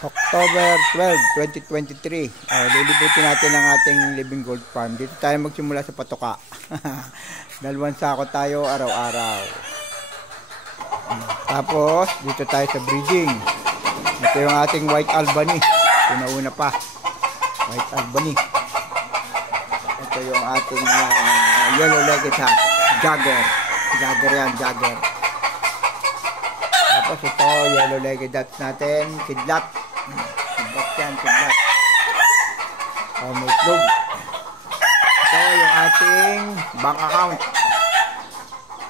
October 12, 2023. Lilibutin natin ang ating living gold farm. Dito tayo magsimula sa patoka. Dalawang sako tayo araw-araw. Tapos dito tayo sa breeding. Ito yung ating white albany. Una pa. White albany. Ito yung ating yellow-legged hat. Jagger. Jagger yan, jagger. Tapos ito, yellow-legged hats natin. Kidlat. Kidlat yan, kidlat. May itlog. Ito yung ating bank account.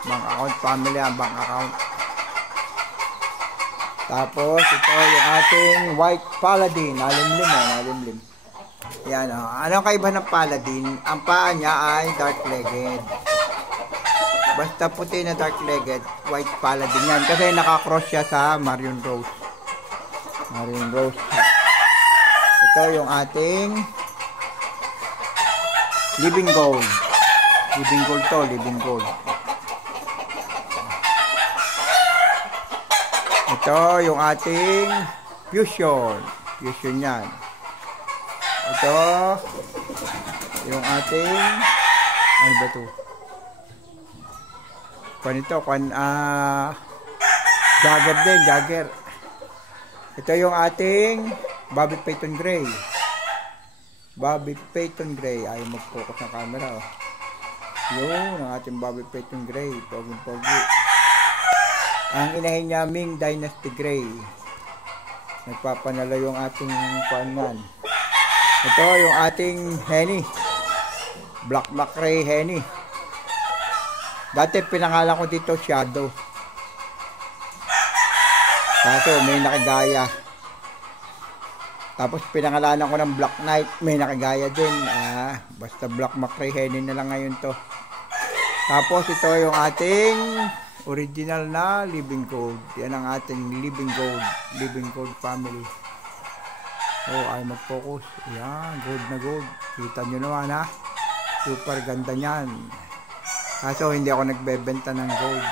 Bank account family yan, bank account. Tapos ito yung ating white paladin. Nalimlim o, nalimlim. Yan o. Anong kaiba ng paladin? Ang paa niya ay dark-legged. Basta puti na dark-legged, white paladin yan. Kasi nakakross siya sa Marion Rose. Marion Rose. Ito yung ating living gold. Living gold to, living gold. Ito yung ating fusion. Fusion yan. Ito yung ating ano ba ito? Jagger din, jagger. Ito yung ating Bobby Payton Gray. Bobby Payton Gray. Ayaw mag-focus ng camera. Oh. Yun, ang ating Bobby Payton Gray. Poging-pogi. Ang inahin niya, Ming Dynasty Gray. Nagpapanalo yung ating kuanan. Ito yung ating Henny. Black Ray Henny. Dati pinangalan ko dito Shadow. Kaso may nakagaya. Tapos pinangalanan ko ng Black Knight, may nakagaya din. Basta Black McRae Henny na lang ngayon to. Tapos ito yung ating original na living gold. Yan ang ating living gold family. Ay mag-focus. Yan, gold na gold. Kita nyo naman ha. Super ganda nyan. Kaso hindi ako nagbebenta ng gold.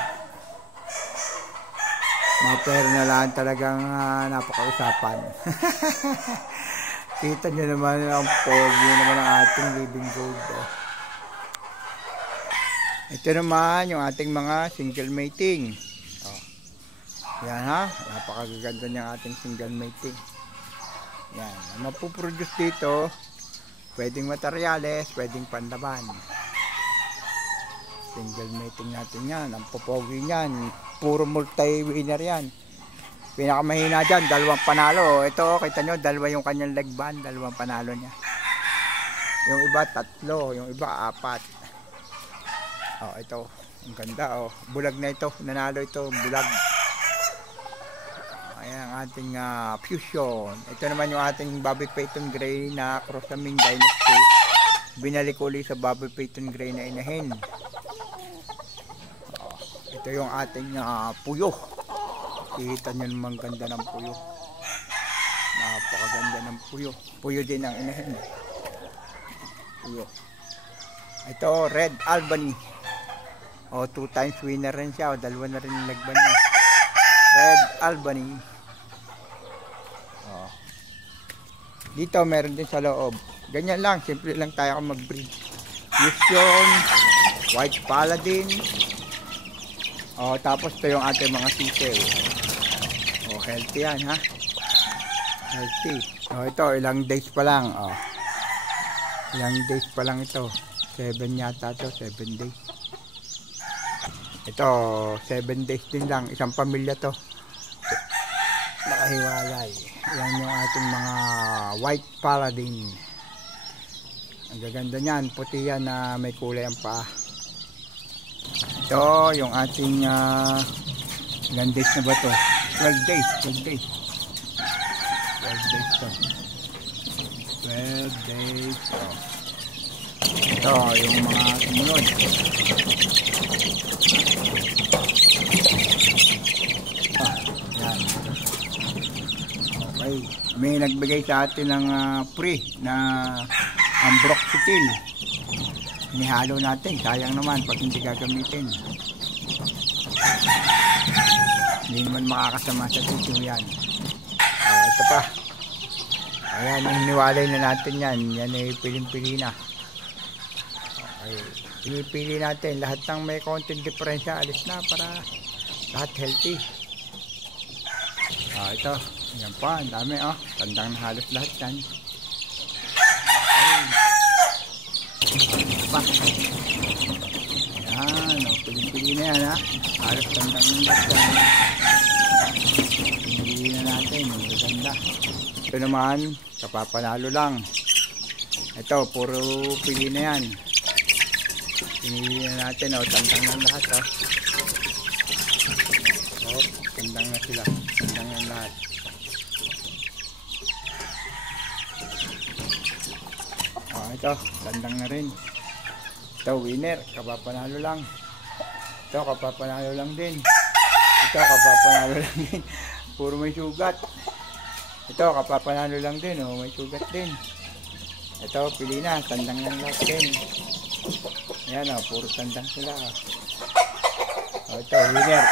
Mga pera na lang talagang napakausapan. Kita nyo naman ang pogi naman ang ating living gold. Ito naman yung ating mga single mating. Yan ha. Napakaganda niyang ating single mating. Yan. Ang mapuproduce dito, pwedeng materyales, pwedeng panlaban. Single mating natin yan. Ang popogi niyan. Puro multi-winner yan. Pinakamahina dyan, dalawang panalo. Ito, kita nyo, dalawa yung kanyang leg band, dalawang panalo niya. Yung iba, tatlo. Yung iba, 4. Ito. Ang ganda, bulag na ito. Nanalo ito, bulag. Ayan ang ating fusion. Ito naman yung ating Bobby Payton Gray na cross sa Ming Dynasty. Binalik uli sa Bobby Payton Gray na inahin. Ito yung ating puyo. Kita nyo naman ganda ng puyo. Napakaganda ng puyo. Puyo din ang inahin. Puyo. Ito, red albany. 2 times winner rin siya. Dalawa na rin yung lagban niya. Red albany. Dito meron din sa loob. Ganyan lang. Simple lang tayo mag-breed. Fusion. White paladin. Tapos ito yung ating mga sisiw. Healthy yan ha. Healthy. Ito ilang days pa lang. Ilang days pa lang ito. 7 yata ito. 7 days. Ito 7 days din lang. Isang pamilya to. Nakahiwalay. Yan yung ating mga white paladin. Ang gaganda niyan. Puti yan na may kulay ang paa. Ito yung ating ilang days na ba ito? 12 days. 12 days. 12 days to. 12 days. Ito yung mga sumunod. Yan. Okay. May nagbigay sa atin ng free na ambroxetil. Inihalo natin, sayang naman pag hindi gagamitin. Hindi naman makakasama sa sisiw yan. Ito pa. Ayan, iniwalay na natin yan. Yan ay piling-pili na. Okay. Pinipili natin. Lahat ng may konting diferensya, alis na para lahat healthy. Ito. Yan pa. Ang dami, oh. Tandang na halos lahat yan. Pa. Ayan, oh. Piling-pili na yan, ha. Halos tandang na lahat yan. Pinili na natin. Maganda. Ito naman, kapapanalo lang. Ito, puro pili na yan. Pinili na natin, oh, tandang na lahat, oh. Oh, tandang na sila. Tandang na lahat. Oh, ito, tandang na rin. Ito, winner, kapapanalo lang. Ito, kapapanalo lang din. Ito, kapapanalo lang din. Puro may sugat. Ito, kapapanalo lang din, oh, may sugat din. Ito, pili na, tandang na lahat din. Ayan, oh, puro tandang sila. Oh, ito, winner.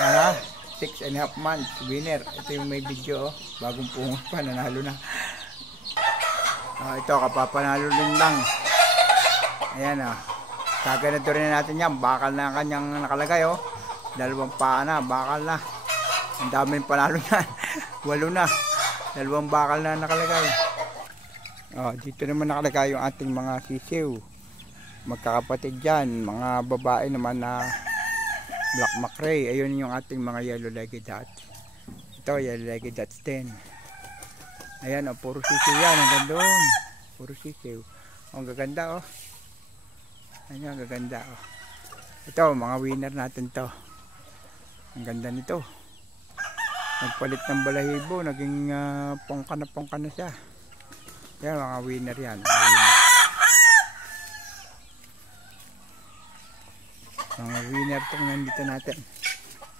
Ayan, ha, 6.5 months, winner. Ito yung may video, oh, bagong punga pa, nanalo na. Oh, ito, kapapanalo din lang. Ayan, oh. Kaganito rin natin yan, bakal na kanyang nakalagay, oh. 2 paa na, bakal na. Ang daming panalo na. 8 na. 2 bakal na nakalagay. Oh, dito naman nakalagay yung ating mga sisiw. Magkakapatid dyan. Mga babae naman na black macrae. Ayun yung ating mga yellow-legged dots. Ito, yellow-legged dots din. Ayan, oh, puro sisiw yan. Ang ganda doon. Puro sisiw. Oh, ang gaganda, oh. Ayan, ang gaganda, oh. Ito, mga winner natin to. Ang ganda nito. Nagpalit ng balahibo, naging pongka na siya. Yan, mga winner yan. Mga winner itong nandito natin.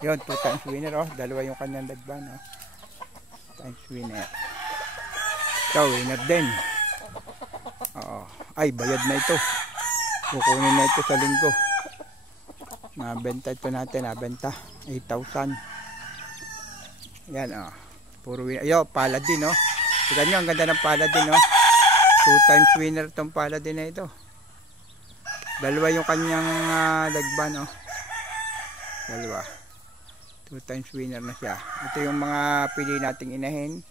Yun, 2 times winner, oh. 2 yung kanyang lagban, oh. Times winner. Ito, winner din. Oo. Ay, bayad na ito. Kukunin na ito sa linggo. Nabenta ito natin, nabenta. 8,000. Yan, oh. Puro winner. Ayo, paladin, oh. Tignan nyo, ang ganda ng paladin, oh. 2 times winner itong paladin na ito. 2 yung kanyang lagban, oh. 2 times winner na siya. Ito yung mga pili nating inahin.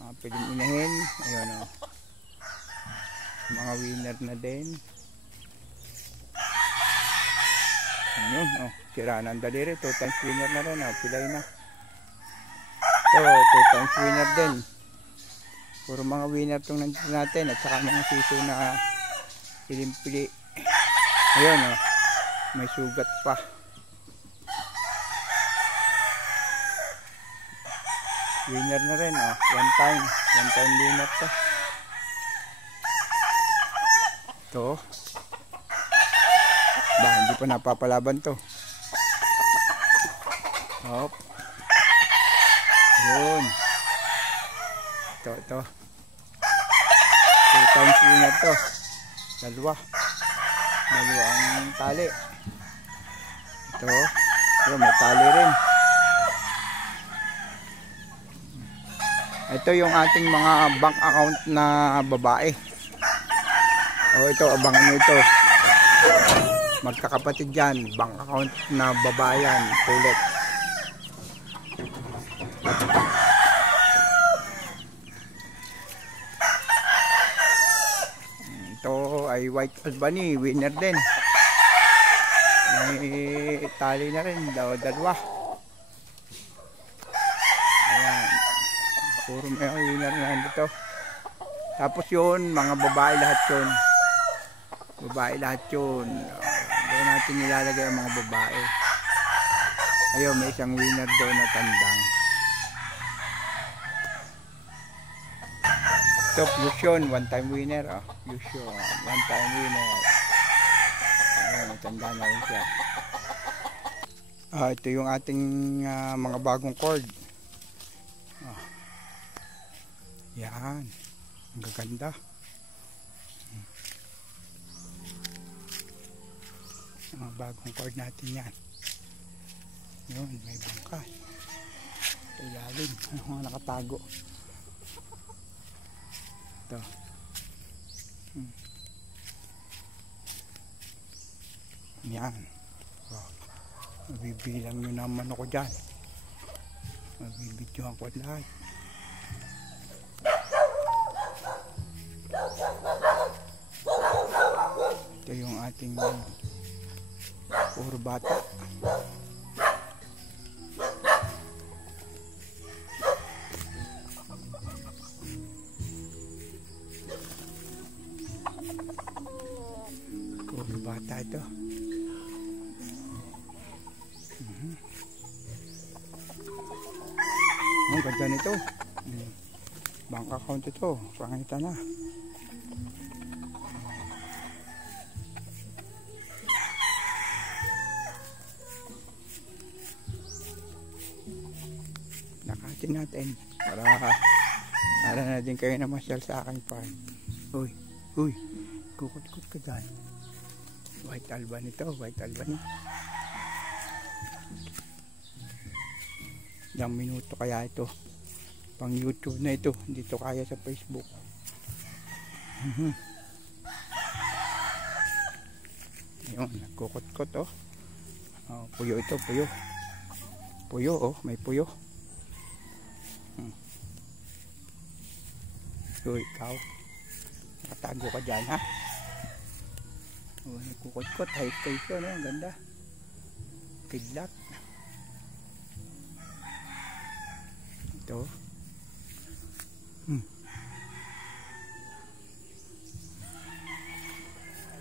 Mga piling inahin. Ayun, oh. Mga winner na din. Ayun, oh. Sira na ang daliri. 2 times winner na rin, oh. Pilay na. So, 2 times winner din. Puro mga winner itong nandito natin. At saka mga siso na pilim-pili. Ayun, oh. May sugat pa. Winner na rin, oh. 1 time. 1 time winner to. Ito. Hindi pa napapalaban to. Hop. Yun. Ito. 2 times winner to. 2 ang tali. Ito. Ito, may tali rin. Ito yung ating mga bank account na babae. O, ito, abangan nyo ito. Magkakapatid yan. Bank account na babae yan. Pulit. Ito ay White Albany, winner din. May tali na rin, 2. Ayan, puro may winner na dito. Tapos yun, mga babae lahat yun. Doon natin nilalagay ang mga babae. Ayun, may isang winner doon na tandang. Ito, Fusion, 1 time winner, oh. Fusion, 1 time winner. Ayun, tanda na rin siya. Ito yung ating mga bagong cord. Yan, ang gaganda. Mga bagong cord natin yan. Yun, may bangka. Ilalim, ano mga nakatago. Ito. Yan. Oh. Mabibilang nyo naman ako dyan. Mabibidyohan ko lahat. Ito yung ating puro bata. Puro bata ito. Ang ganda nito. Bank account ito. Pangita na. Nakatin natin para na din kayo na masyal sa aking farm. Uy, kukut-kut ka dyan. White Albany ito, White Albany. Ilang minuto kaya ito? Pang YouTube na ito, dito kaya sa Facebook. Ayun, nagkukut-kut oh. Puyo ito, puyo. Puyo oh, may puyo. Uy, ikaw. Nakatago ka dyan ha. Nagkukut-kut, high station oh, ang ganda. Kidlat. Ito.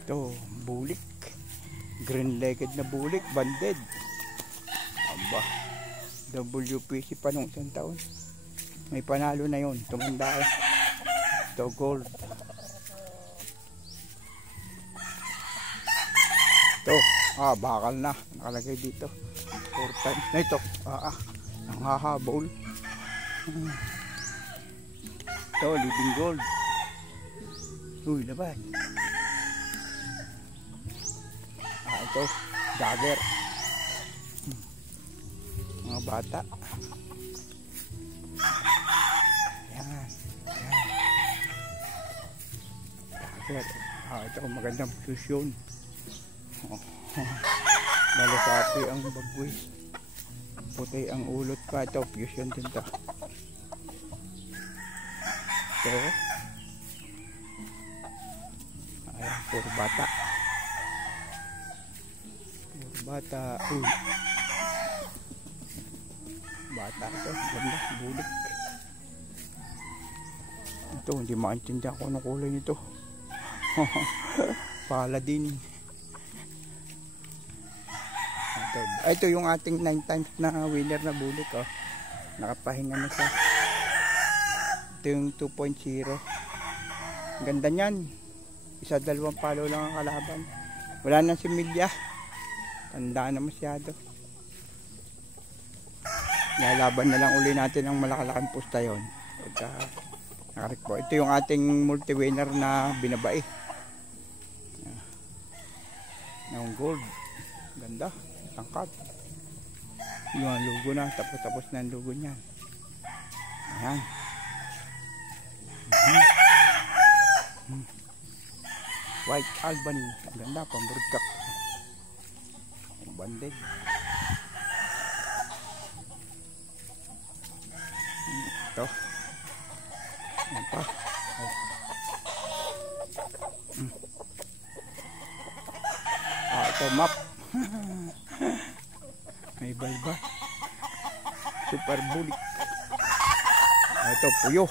Ito, bulik. Green-legged na bulik, banded. Aba, WPC pa nung isang taon. May panalo na yun, tumanda eh. Ito, gold. Ito, bakal na. Nakalagay dito. 4 times na ito. Ang hahabol. Ito, living gold. Uy, labas. Ito, dagger. Mga bata. Yan. Dagger. Ito, magandang posisyon. Malasapi ang bagwis. Puti ang ulot pa. Ito, fusion din to. Ito. Ayan, puro bata. Puro bata. Uy. Bata ito. Ganda. Bulik. Ito, hindi maintindihan ko anong kulay nito. Paladin. Ito yung ating 9 times na winner na bulik oh. Nakapahinga na siya. Ito yung 2.0. Ganda niyan. 1-2 palo lang ang kalaban. Wala nang similya. Tanda na masyado. Lalaban na lang uli natin ang malakalaking pusta yun. Ito yung ating multi-winner na binabae. Yung gold. Ganda. Tangkad. Yung lugo na. Tapos na ang lugo niyan. Ayan. White Albany. Ang ganda. Pamburgak. Banded. Ito. Ayan pa. Ito map. May balba. Super bulik. Ito puyo.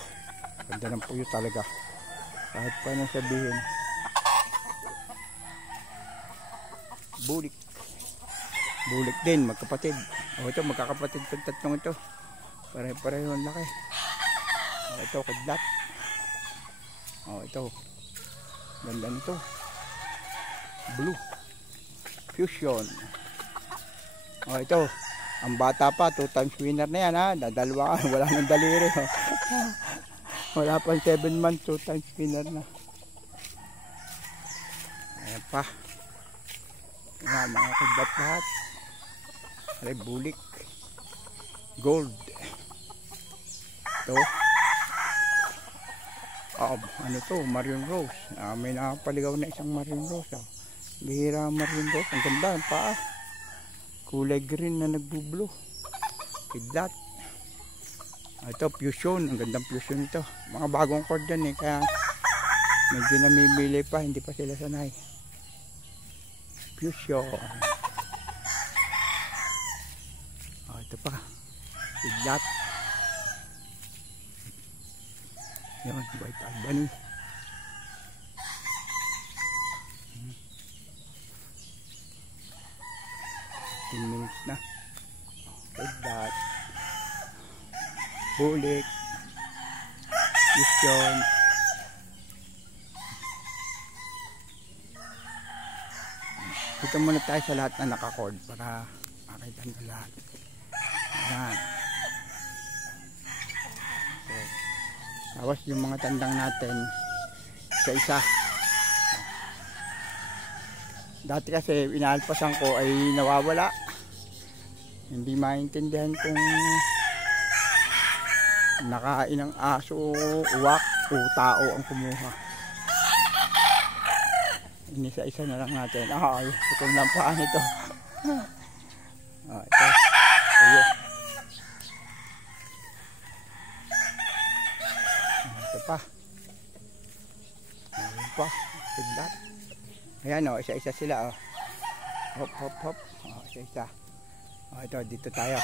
Ganda ng puyo talaga. Kahit pa nang sabihin. Bulik. Bulik din, magkapatid. Ito magkakapatid pag tatlong ito. Pare-pareho ang laki. Ito kidlat. Ito. Ganda nito. Blue. Fusion. Ito. Ang bata pa, 2 times winner na yan ha. Dadalwa ka, wala nang daliri. Wala pang 7 months, 2 times winner na. Ayan pa. Ayan, mga kidlat lahat. Aray, bulik. Gold. Ito. Ano to, Marion Rose. May nakapaligaw na isang Marion Rose. Bihira Marion Rose. Ang ganda ang paa. Kulay green na nagbublo. Kidlat. Ito, fusion. Ang gandang fusion ito. Mga bagong cord yan eh. Kaya medyo namimili pa. Hindi pa sila sanay. Fusion. Ito pa. Kidlat. Yan, White Albany. 10 minutes na. Kidlat. Bulik. Fusion. Dito muna tayo sa lahat na nakacord para makita nyo lahat. Yan. So, tapos yung mga tandang natin sa isa. Dati kasi inaalpasan ko ay nawawala. Hindi maintindihan kung nakain ng aso, uwak o tao ang kumuha. Inisa-isa na lang natin. Ito lang paan ito. Ito. Ayo. Ito pa. Ayan pa. Tiglat. Ayan o, isa-isa sila o. Hop, hop, hop. Isa-isa. Ito, dito tayo.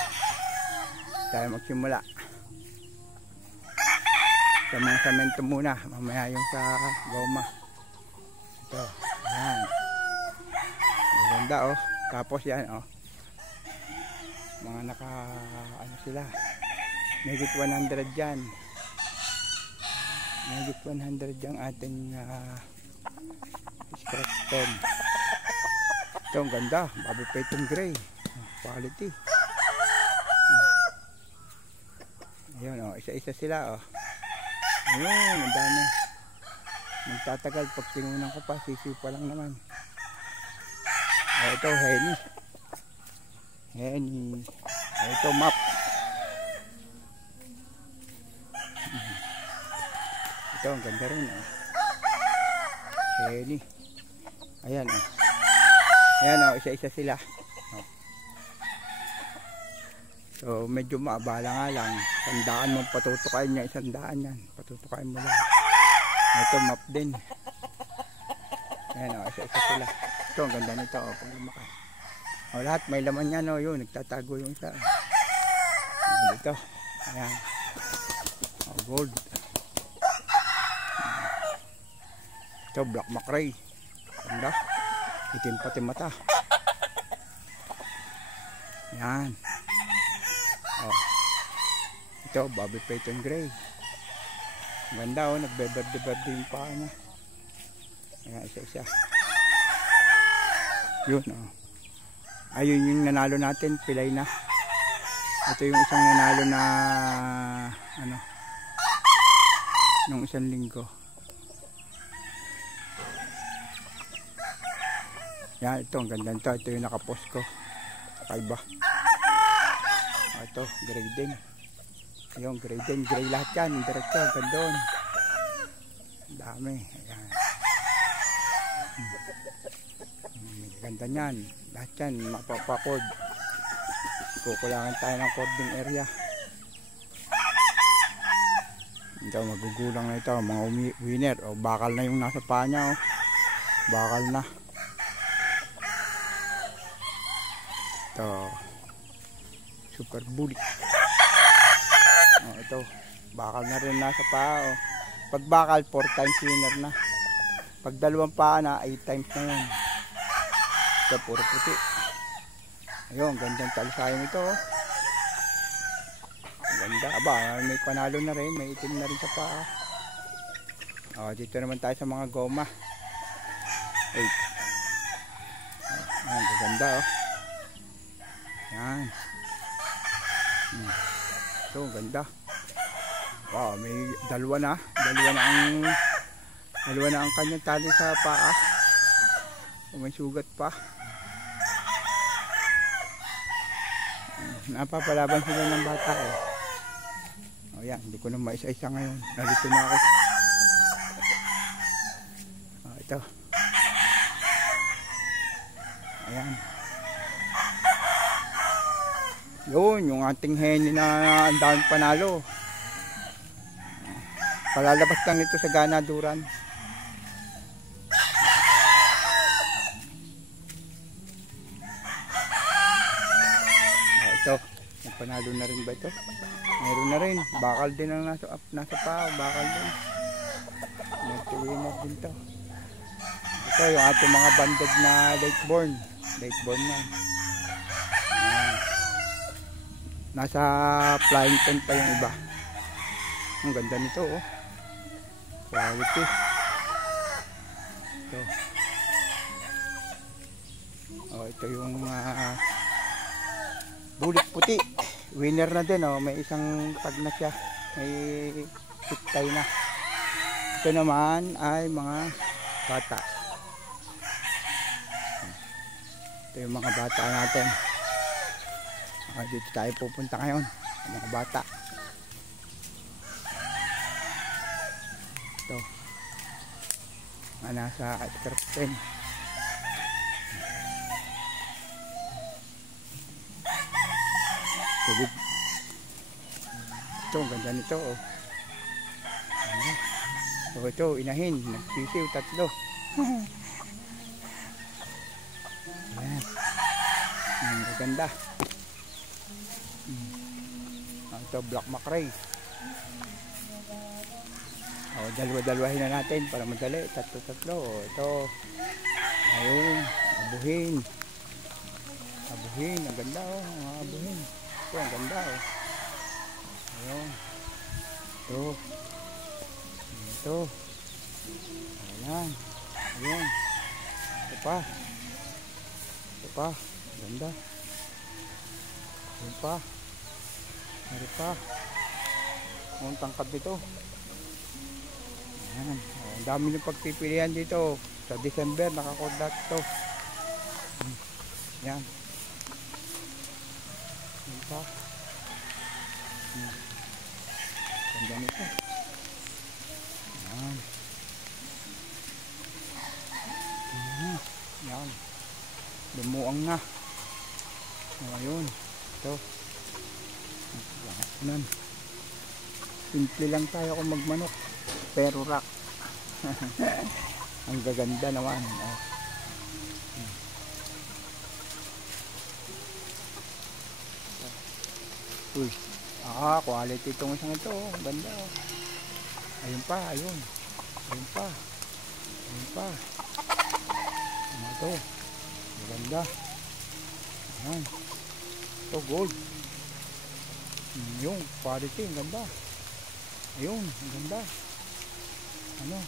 Tayo magsimula. Sa mga semento muna. Mamaya yung sa goma. Ito. Ayan. Maganda o. Tapos yan o. Mga naka, ano sila. Megit 100 yan. Megit 100 yung ating scratch pen. Ito ang ganda. Bobby Payton Gray. Quality. Ayun o. Isa-isa sila o. Ayun. Ang dami. Magtatagal. Pag tinunan ko pa, sisiw pa lang naman. Ito, Henny. Henny. Ito, map. Ito, ang ganda rin. Henny. Ayan, ayan, isa-isa sila. So, medyo maabala nga lang. 100 mong patutukain niya. 100 yan. Patutukain mo lang. Ito, map din. Ayan, isa-isa sila. Ito, ang ganda nito. Pag lumakay. Lahat may laman yan. Yun, nagtatago yung isa. Dito. Ayan. Gold. Ito, Black McRae. Ganda. Itim pati mata. Ayan. Ito, Bobby Payton Gray. Ganda nagbeberde-berde yung paa niya. Ayan, isa-isa. Yun ayun yung nanalo natin, pilay na. Ito yung isang nanalo na nung isang linggo. Yan, ito ang ganda nito. Ito yung nakapost ko. Kaiba. Ito, gray din. Yung gray din, gray lahat yan. Diretso, gandun. Dami. Ayan. Ganda nyan. Lahat yan, mapapakord. Kukulangan tayo ng cording area. Ito, magugulang na ito. Mga winner. Bakal na yung nasa paa niya. Bakal na. Ito. Super bully. Ito. Bakal na rin nasa paa. Pag bakal, 4 times winner na. Pag dalawang paa na, 8 times na yun. Ito, puro puti. Ayun, gandang talisayang ito. Ganda. May panalo na rin. May itim na rin sa paa. Dito naman tayo sa mga goma. 8. Ayan, ganda Yan. Ito, ganda. Wow, may dalawa na. Dalawa na ang kanyang tali sa paa. May sugat pa. Napapalaban sila ng bata yan, hindi ko na maisa-isa ngayon. Nalito na ako. Ito. Ayan. Yun, yung ating hen na ang daming panalo. Palalabas lang ito sa ganaduran. Ito, panalo na rin ba ito? Meron na rin, bakal din ang nasa pao, bakal din. Nag-winner din to. Ito yung ating mga banded na lateborn na. Nasa flying pen pa yung iba. Ang ganda nito, oh. Quality. Ito. Oh, ito yung bulik puti. Winner na din, oh. May isang tag na siya. May tiktay na. Ito naman ay mga bata. Ito yung mga bata natin. Dito tayo pupunta ngayon. Mga bata. Ito. Nasa Escarpen. Tubig. Ito, ang ganda nito, oh. So, ito, inahin. Nagsisiw, 3. Ayan. Ang ganda. Ito, black macrae. O, dalawa-dalawahin na natin para madali. 3. O, ito. Ayun. Abuhin. Abuhin. Ang ganda, oh. Abuhin. Ito, ang ganda, oh. Ayun. Ito. Ito. Ayan. Ayun. Ito pa. Ito pa. Ganda. Ayun pa. Meron pa. Ang tangkad dito. Ayan. Ang dami ng pagpipilian dito. Sa December, nakakodat ito. Ayan. Ayan pa. Ganda nito. Ayan. Ayan. Lumuang na. Ayun. Ito. Ayan. Simple lang tayo kung magmanok. Pero rock. Ang gaganda naman. Oh. Uy. Quality itong isang ito. Oh. Ganda. Oh. Ayun pa. Ayun. Ayun pa. Ayun pa. Ano ito? Maganda. Ayan. Ito gold. Yung quality. Ang ganda. Ayun. Ang ganda. Ano?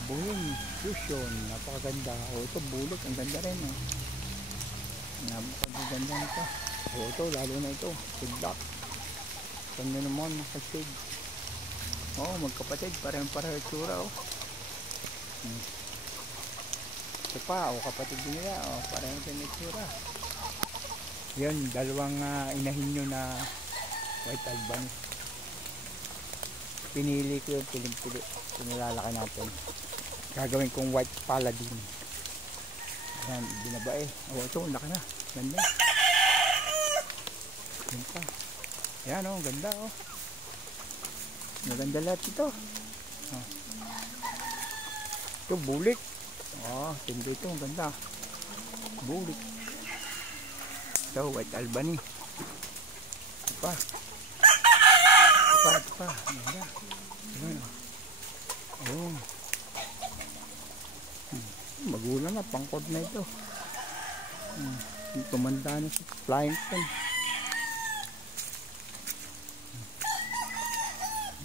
Abuhin. Fusion. Napakaganda. O ito bulik. Ang ganda rin. Oh. Napakaganda nito. O ito. Lalo na ito. Siglock. Ganda naman. Nakasig. Oh, magkapatid. Parang itsura. Oh. Ito pa. O kapatid din nila. O parang itsura. Yan. Dalawang inahin nyo na white albany. Pinili ko yung piling-pili. Pinilalaki natin. Gagawin kong white paladin. Ayan, binaba eh. O ito, laki na. Ganda. Ayan pa. Ayan o, ganda o. Maganda lahat ito. Oh. Ito, bulik. Oh, tindi ito, ganda. Bulik. Ito, white albany. Ito pa. Ito pa. Ganda. Ayan o. Ayun. Magulang na, pangkod na ito. Tumanda na sa flying pen.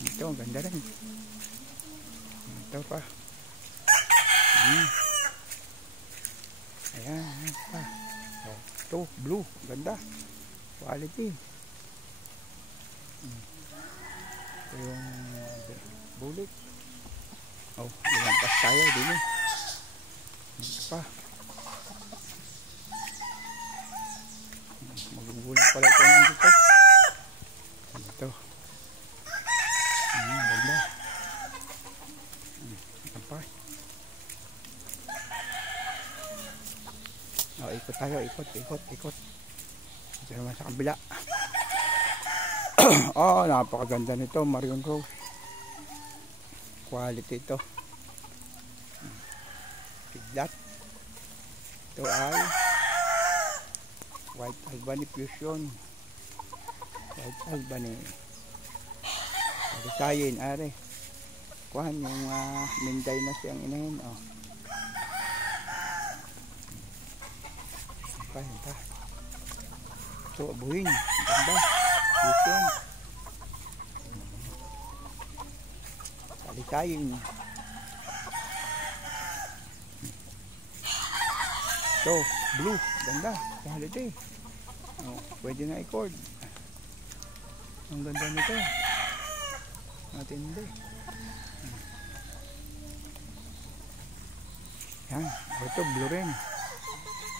Ito, ang ganda rin. Ito pa. Ayan, ayan pa. Ito, blue, ganda. Quality. Ito yung bulik. Oh, lilampas tayo din eh. Ito pa. Magugulang pala ito nandito. Ito. Ganda. Ito pa. Ikot tayo, ikot. Ito naman sa kabila. Oh, napakaganda nito, Marion Rose. Quality ito. Kidlat. Ito ay White Albany Fusion. White Albany. Palisayin, are. Kuhan yung Minday na siyang inahin. Oh. Pa. Ito, abuhin. Ganda. Fusion. Palisayin. Ito, blue. Ganda. Quality. Oh, pwede na i-cord. Ang ganda nito. Matindi. Yan. Ito, blue rin.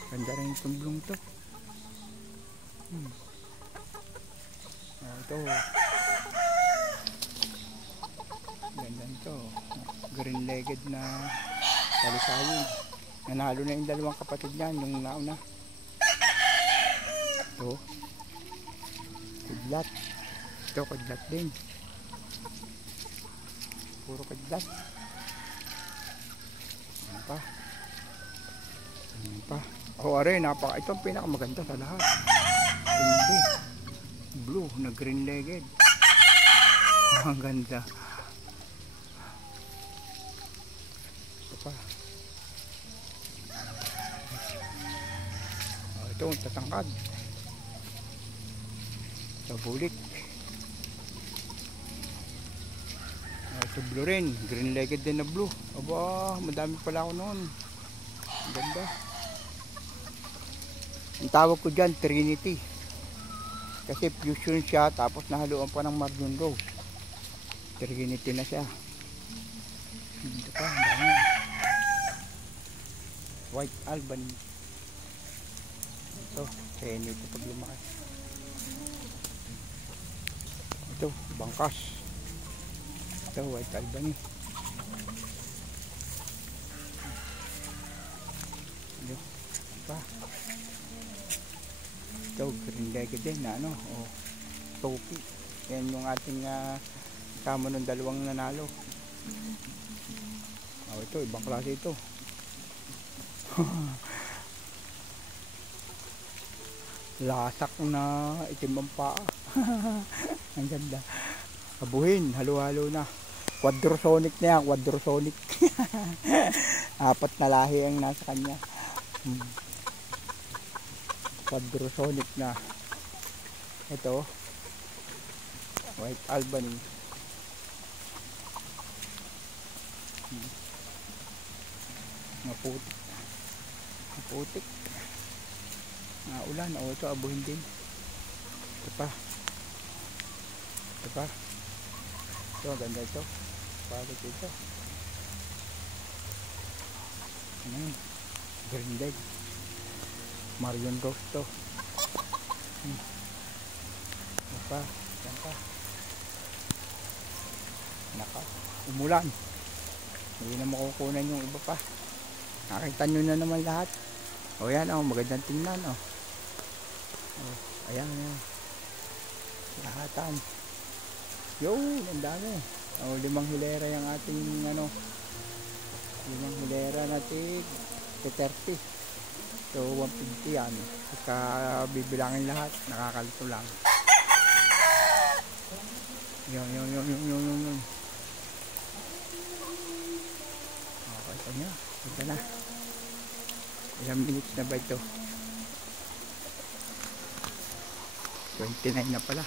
Ganda rin itong blue to. Ito. Ganda nito. Green-legged na palisayin. Nanalo na yung dalawang kapatid niyan nung nauna. Ito. Kidlat. Ito, kidlat din. Puro kidlat. Ayan pa. Oh, are, ito ang pinakamaganda sa lahat. Hindi. Blue na green-legged. Ang ganda. Ito pa. Oh, ito, tatangkad. Ito, bulik. Ito, blue rin. Green-legged din na blue. Aba, madami pala ako noon. Ang ganda. Ang tawag ko dyan, Trinity. Kasi fusion siya, tapos nahaluan pa ng Marion Rose. Trinity na siya. Dito pa, dami. White Albany. Ito, kaya nito pag lumakas. Ito, bangkas. Ito, White Albany. Ito pa. Ito, green-legged din na ano, oh, topi. Yan yung ating kasama ng dalawang nanalo. Oh, ito, ibang klase ito. Lasak na itim ang paa. Ang ganda. Abuhin, halo-halo na. Quadrosonic na yan, quadrosonic. Apat na lahi ang nasa kanya. Quadrosonic na. Ito, White Albany. Maputik. Ulan. O, ito, abuhin din. Ito pa. Ito, ganda ito. Palit ito. Green leg. Marion Rose to. Ito pa. Naka. Umulan. Hindi na makukunan yung iba pa. Nakita nyo na naman lahat. O yan, magandang tingnan. Ayan. Lahatan. Yun, ang dami. 5 hilera yung ating 5 hilera natin 30. So 150 yan. Saka bibilangin lahat, nakakalito lang. Yun. Okay, ito na. Ilang minutes na ba ito? 29 na pala.